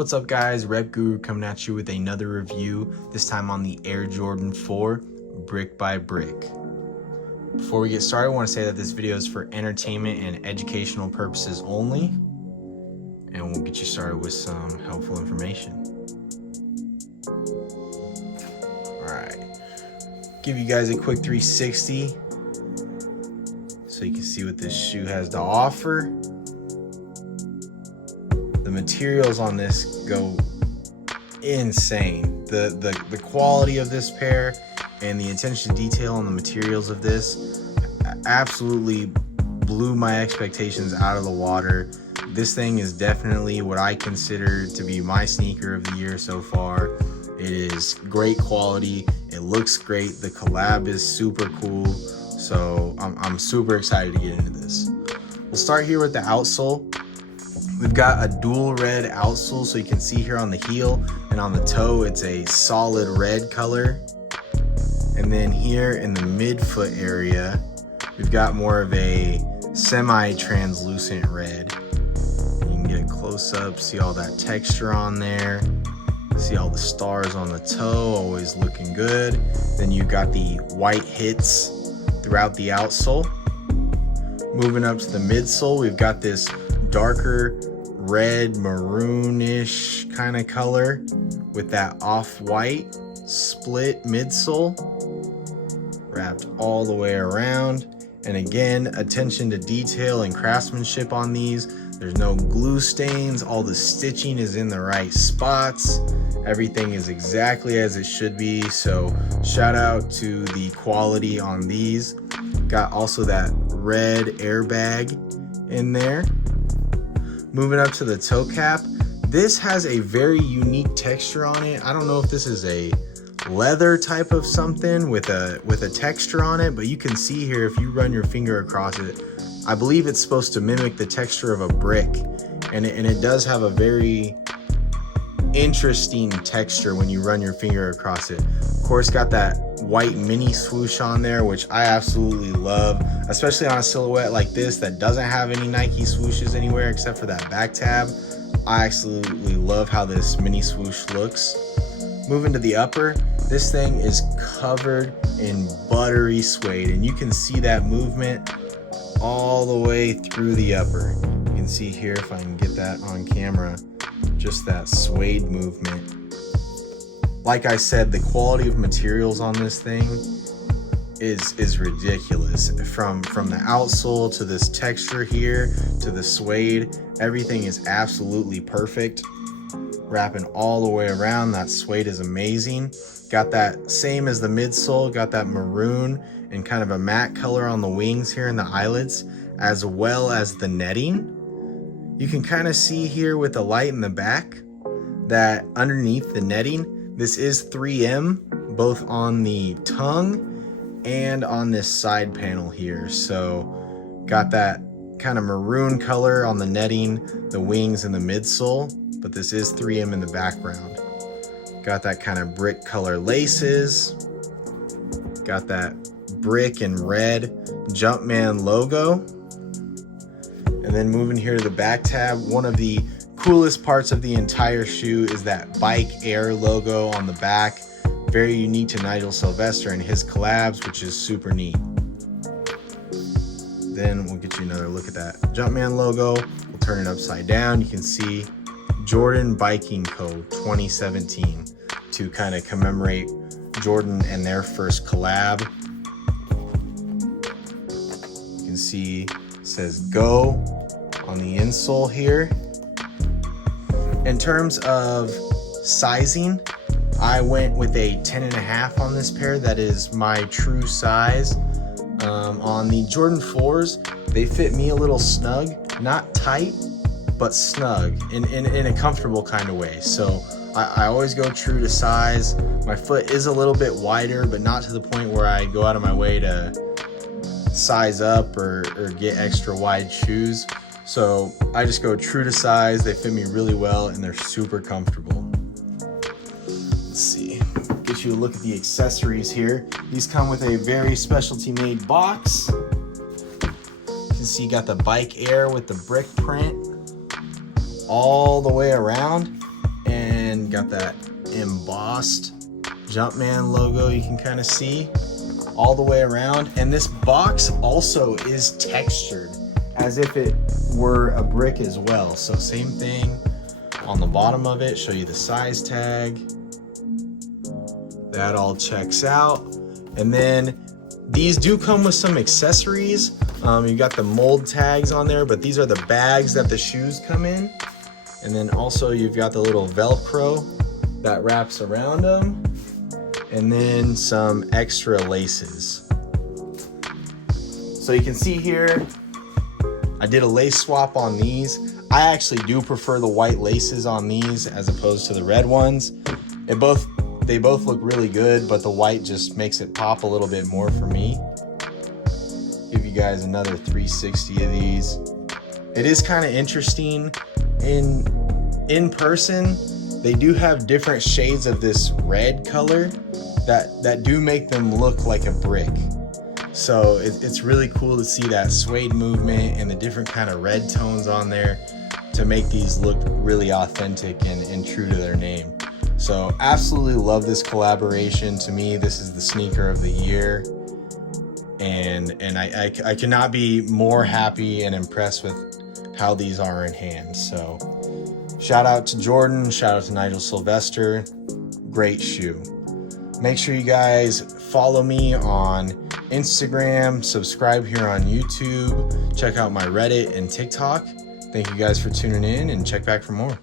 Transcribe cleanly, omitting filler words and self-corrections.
What's up guys, RepGooroo coming at you with another review, this time on the Air Jordan 4, brick by brick. Before we get started, I want to say that this video is for entertainment and educational purposes only, and we'll get you started with some helpful information. Alright, give you guys a quick 360 so you can see what this shoe has to offer. The materials on this go insane. The quality of this pair and the attention to detail on the materials of this absolutely blew my expectations out of the water. This thing is definitely what I consider to be my sneaker of the year so far. It is great quality, it looks great, the collab is super cool, so I'm super excited to get into this. We'll start here with the outsole. We've got a dual red outsole, so you can see here on the heel and on the toe it's a solid red color. And then here in the midfoot area, we've got more of a semi-translucent red. You can get a close up, see all that texture on there. See all the stars on the toe, always looking good. Then you've got the white hits throughout the outsole. Moving up to the midsole, we've got this darker red maroonish kind of color with that off-white split midsole wrapped all the way around. And again, attention to detail and craftsmanship on these. There's no glue stains, all the stitching is in the right spots, everything is exactly as it should be, so shout out to the quality on these. Got also that red airbag in there. Moving up to the toe cap, this has a very unique texture on it. I don't know if this is a leather type of something with a texture on it, but you can see here if you run your finger across it, I believe it's supposed to mimic the texture of a brick, and it does have a very interesting texture when you run your finger across it. Of course, got that white mini swoosh on there, which I absolutely love, especially on a silhouette like this that doesn't have any Nike swooshes anywhere except for that back tab. I absolutely love how this mini swoosh looks. Moving to the upper, this thing is covered in buttery suede, and you can see that movement all the way through the upper. You can see here, if I can get that on camera, just that suede movement. Like I said, the quality of materials on this thing is ridiculous. From the outsole to this texture here to the suede, everything is absolutely perfect. Wrapping all the way around, that suede is amazing. Got that same as the midsole, got that maroon and kind of a matte color on the wings here in the eyelets, as well as the netting. You can kind of see here with the light in the back that underneath the netting, this is 3M, both on the tongue and on this side panel here. So got that kind of maroon color on the netting, the wings and the midsole, but this is 3M in the background. Got that kind of brick color laces. Got that brick and red Jumpman logo. And then moving here to the back tab, one of the coolest parts of the entire shoe is that Bike Air logo on the back. Very unique to Nigel Sylvester and his collabs, which is super neat. Then we'll get you another look at that Jumpman logo. We'll turn it upside down. You can see Jordan Biking Co. 2017 to kind of commemorate Jordan and their first collab. You can see it says Go on the insole here. In terms of sizing, I went with a 10.5 on this pair. That is my true size. On the Jordan 4s, they fit me a little snug, not tight, but snug in a comfortable kind of way. So I always go true to size. My foot is a little bit wider, but not to the point where I go out of my way to size up or get extra wide shoes. So I just go true to size. They fit me really well and they're super comfortable. Let's see, get you a look at the accessories here. These come with a very specialty made box. You can see you got the Bike Air with the brick print all the way around. then got that embossed Jumpman logo you can kind of see all the way around. And this box also is textured as if it were a brick as well. So same thing on the bottom of it, show you the size tag. That all checks out. And then these do come with some accessories. You got the mold tags on there, but these are the bags that the shoes come in. And then also you've got the little Velcro that wraps around them. And then some extra laces. So you can see here, I did a lace swap on these. I actually do prefer the white laces on these as opposed to the red ones. They both look really good, but the white just makes it pop a little bit more for me. Give you guys another 360 of these. It is kind of interesting. In person, they do have different shades of this red color that do make them look like a brick. So it's really cool to see that suede movement and the different kind of red tones on there to make these look really authentic and true to their name. So absolutely love this collaboration. To me, this is the sneaker of the year. And I cannot be more happy and impressed with how these are in hand. So shout out to Jordan, shout out to Nigel Sylvester, great shoe. Make sure you guys follow me on Instagram, subscribe here on YouTube, check out my Reddit and TikTok. Thank you guys for tuning in, and check back for more.